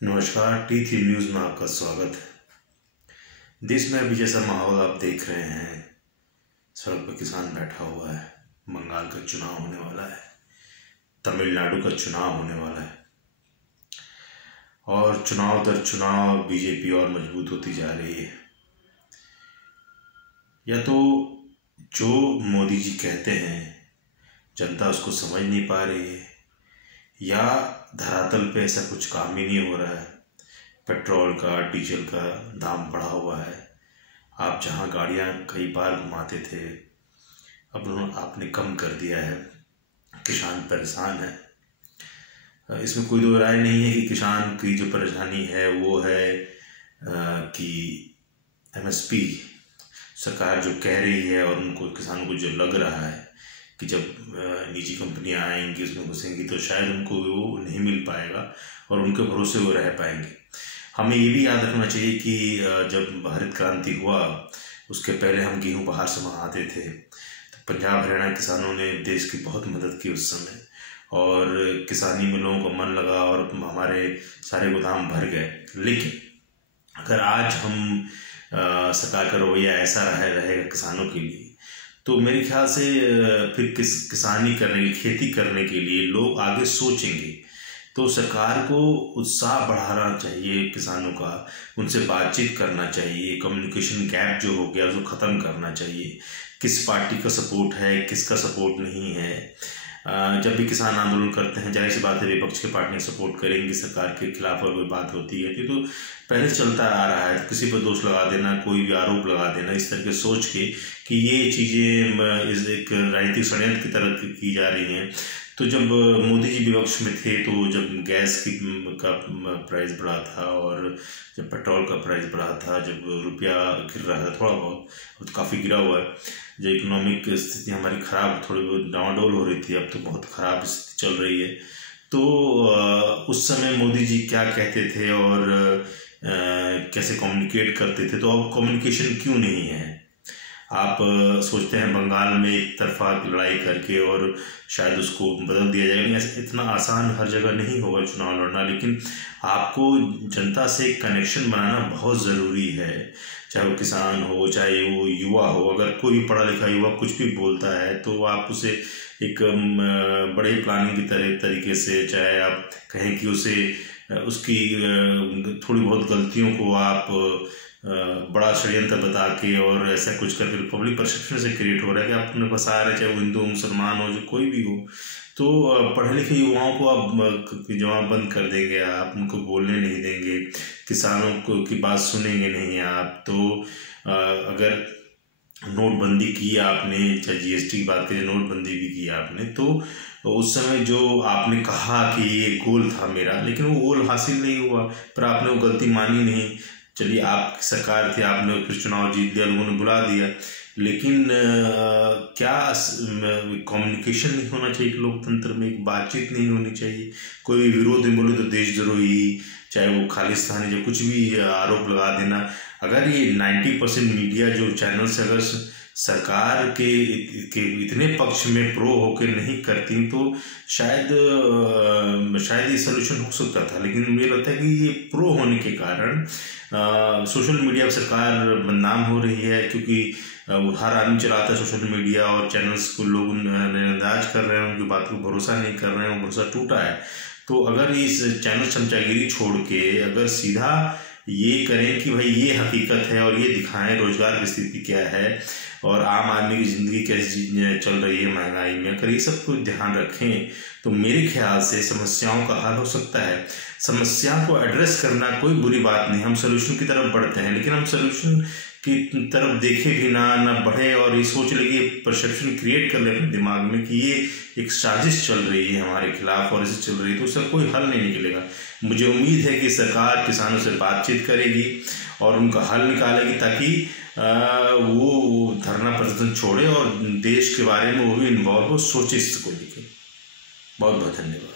नमस्कार, T3 news में आपका स्वागत है। देश में अभी जैसा माहौल आप देख रहे हैं, सड़क पर किसान बैठा हुआ है। बंगाल का चुनाव होने वाला है, तमिलनाडु का चुनाव होने वाला है और चुनाव दर चुनाव बीजेपी और मजबूत होती जा रही है। या तो जो मोदी जी कहते हैं जनता उसको समझ नहीं पा रही है, या धरातल पे ऐसा कुछ काम ही नहीं हो रहा है। पेट्रोल का, डीजल का दाम बढ़ा हुआ है। आप जहां गाड़ियां कई बार घुमाते थे, अब आपने कम कर दिया है। किसान परेशान है। इसमें कोई दो राय नहीं है कि किसान की जो परेशानी है वो है कि एमएसपी सरकार जो कह रही है और उनको किसानों को जो लग रहा है कि जब निजी कंपनियां आएंगी उसमें घुसेंगी तो शायद उनको वो नहीं मिल पाएगा और उनके भरोसे वो रह पाएंगे। हमें ये भी याद रखना चाहिए कि जब हरित क्रांति हुआ उसके पहले हम गेहूं बाहर से मंगाते थे, तो पंजाब हरियाणा किसानों ने देश की बहुत मदद की उस समय, और किसानी में लोगों का मन लगा और हमारे सारे गोदाम भर गए। लेकिन अगर आज हम सरकार का रवैया ऐसा रहेगा किसानों के लिए, तो मेरे ख्याल से फिर किसानी करने की, खेती करने के लिए लोग आगे सोचेंगे। तो सरकार को उत्साह बढ़ाना चाहिए किसानों का, उनसे बातचीत करना चाहिए। कम्युनिकेशन गैप जो हो गया उसको ख़त्म करना चाहिए। किस पार्टी का सपोर्ट है, किसका सपोर्ट नहीं है। जब भी किसान आंदोलन करते हैं, जाहिर सी बात है विपक्ष की पार्टियां सपोर्ट करेंगी सरकार के खिलाफ, और कोई बात होती है तो पहले चलता आ रहा है। किसी पर दोष लगा देना, कोई भी आरोप लगा देना, इस तरह के सोच के कि ये चीज़ें इस एक राजनीतिक षड्यंत्र की तरह की जा रही हैं। तो जब मोदी जी विपक्ष में थे, तो जब गैस का प्राइस बढ़ा था और जब पेट्रोल का प्राइस बढ़ा था, जब रुपया गिर रहा था थोड़ा बहुत, तो काफ़ी गिरा हुआ है, जो इकोनॉमिक स्थिति हमारी ख़राब, थोड़ी बहुत डामाडोल हो रही थी, अब तो बहुत ख़राब स्थिति चल रही है। तो उस समय मोदी जी क्या कहते थे और कैसे कम्युनिकेट करते थे, तो अब कम्युनिकेशन क्यों नहीं है? आप सोचते हैं बंगाल में एक तरफा लड़ाई करके और शायद उसको बदल दिया जाएगा, नहीं, ऐसा इतना आसान हर जगह नहीं होगा चुनाव लड़ना। लेकिन आपको जनता से कनेक्शन बनाना बहुत ज़रूरी है, चाहे वो किसान हो, चाहे वो युवा हो। अगर कोई भी पढ़ा लिखा युवा कुछ भी बोलता है तो आप उसे एक बड़े प्लानिंग की तरीके से, चाहे आप कहें कि उसे उसकी थोड़ी बहुत गलतियों को आप बड़ा षड्यंत्र बता के और ऐसा कुछ करके पब्लिक परसेप्शन से क्रिएट हो रहा है कि आप उन्हें फंसा रहे, चाहे वो हिंदू मुसलमान हो, जो कोई भी हो। तो पढ़े लिखे युवाओं को आप जवाब बंद कर देंगे, आप उनको बोलने नहीं देंगे, किसानों को की बात सुनेंगे नहीं आप। तो अगर नोटबंदी की आपने, चाहे जीएसटी की बात करें, नोटबंदी भी की आपने, तो उस समय जो आपने कहा कि ये गोल था मेरा, लेकिन वो गोल हासिल नहीं हुआ, पर आपने वो गलती मानी नहीं। चलिए, आप सरकार थी, आपने फिर चुनाव जीत लिया, लोगों ने बुला दिया, लेकिन क्या कम्युनिकेशन नहीं होना चाहिए कि लोकतंत्र में एक बातचीत नहीं होनी चाहिए? कोई भी विरोध में बोले तो देशद्रोही, चाहे वो खालिस्तानी, जो कुछ भी आरोप लगा देना। अगर ये 90% मीडिया जो चैनल से अगर सरकार के इतने पक्ष में प्रो होकर नहीं करती, तो शायद ये सोल्यूशन हो सकता था। लेकिन मुझे लगता है कि ये प्रो होने के कारण सोशल मीडिया पर सरकार बदनाम हो रही है, क्योंकि हर आदमी चलाता है सोशल मीडिया और चैनल्स को लोग नजरअंदाज कर रहे हैं, उनकी बात को भरोसा नहीं कर रहे हैं, भरोसा टूटा है। तो अगर इस चैनल चमचागिरी छोड़ के अगर सीधा ये करें कि भाई ये हकीकत है और ये दिखाएं रोजगार की स्थिति क्या है और आम आदमी की ज़िंदगी कैसे चल रही है महंगाई में, अगर ये सब कुछ ध्यान रखें तो मेरे ख्याल से समस्याओं का हल हो सकता है। समस्या को एड्रेस करना कोई बुरी बात नहीं, हम सोल्यूशन की तरफ बढ़ते हैं, लेकिन हम सोल्यूशन की तरफ देखे भी ना बढ़े और ये सोच लगे, परसेप्शन क्रिएट कर ले अपने दिमाग में कि ये एक साजिश चल रही है हमारे खिलाफ और ऐसे चल रही है, तो उसका कोई हल नहीं निकलेगा। मुझे उम्मीद है कि सरकार किसानों से बातचीत करेगी और उनका हल निकालेगी, ताकि वो धरना प्रदर्शन छोड़े और देश के बारे में वो भी इन्वॉल्व हो, सोचे इसको लेकर। बहुत बहुत धन्यवाद।